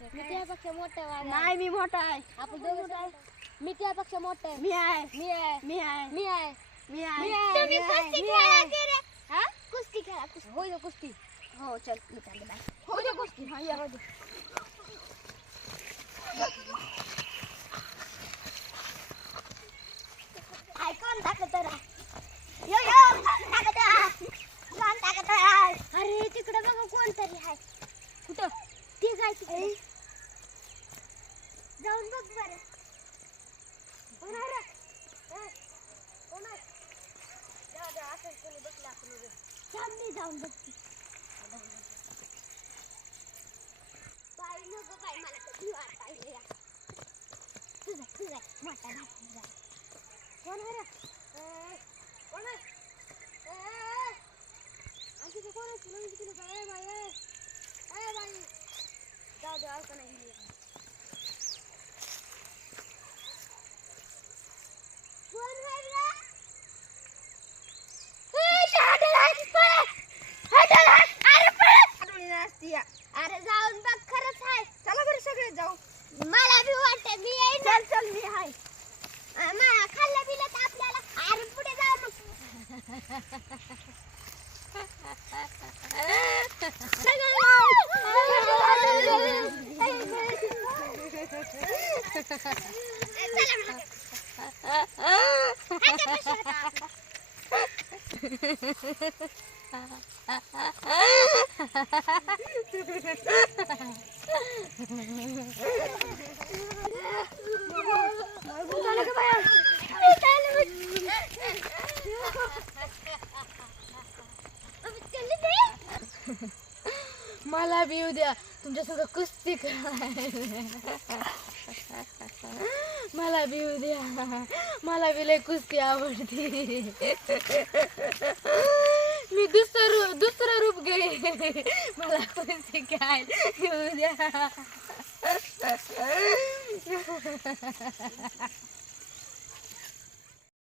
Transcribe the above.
मी त्यापेक्षा मोठा आहे. नाही मी मोठा आहे. आपण दोघं आहे. मी त्यापेक्षा मोठा आहे. मी आहे. मी आहे. मी आहे. मी आहे. मी आहे. तुम्ही कुस्ती खेळा की रे? हा कुस्ती खेळा. होय कुस्ती. हो चल मी चालले बाय. होय कुस्ती. हा या काय कोण टाकत रा? यो यो टाकत रा. कोण टाकत रा? अरे तिकडे बघा कोणतरी आहे. कुठं? ते काय तिकडे? जाऊन बघ बरं. कोण आहे रे? कोण आहे? जा असं कोणी बसला आपण रे. थांब मी जाऊन बघते. बाई नको बाई मला तर भीती वाटायली या. तुझा मोठा भाऊ. कोण आहे रे? कोण आहे? आणखी कोण आहे? तुला किती काय बाई जाऊ दे असं नाही. कोण आहे रे? अरे जाऊन बघ खरंच आहे. चला बरं सगळे जाऊ. मला भी वाटते मी येईन. चल चल मी आहे. मला खाल्लं पिलं तर आपल्याला अरे पुढे जा मग. मला बी येऊ द्या तुमच्या सगळं कुस्ती मला बी येऊ द्या. मला बी लय कुस्ती आवडते. मी दुसरं रूप घेईन. मला कुस्ती काय येऊ द्या.